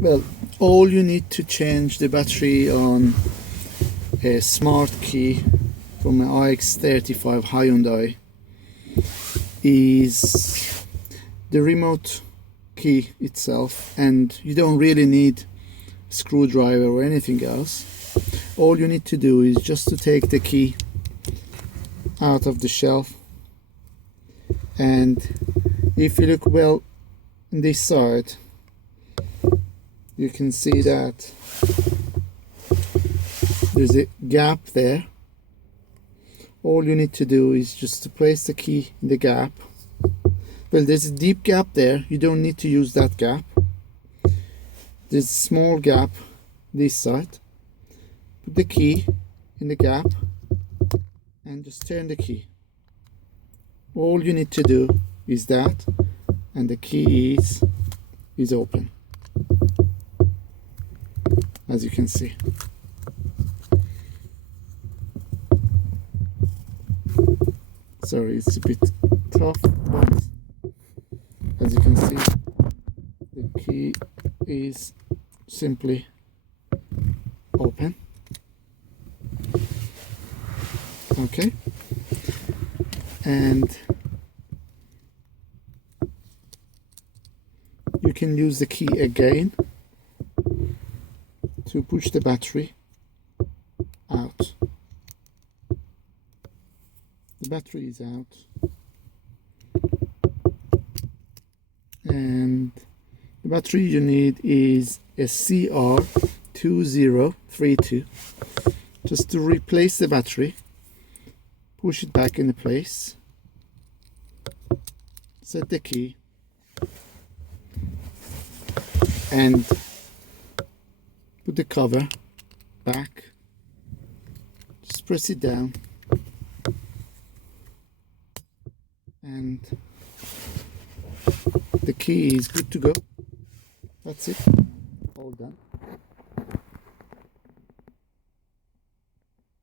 Well, all you need to change the battery on a smart key from an iX35 Hyundai is the remote key itself, and you don't really need a screwdriver or anything else. All you need to do is just to take the key out of the shelf, and if you look well on this side, you can see that there's a gap there. All you need to do is just to place the key in the gap. Well, there's a deep gap there, you don't need to use that gap. There's a small gap this side. Put the key in the gap and just turn the key. All you need to do is that, and the key is open, as you can see. Sorry, it's a bit tough, but as you can see, the key is simply open. Okay, and you can use the key again to push the battery out. The battery is out, and the battery you need is a CR2032. Just to replace the battery, push it back into place, set the key, and put the cover back. Just press it down, and the key is good to go. That's it, all done.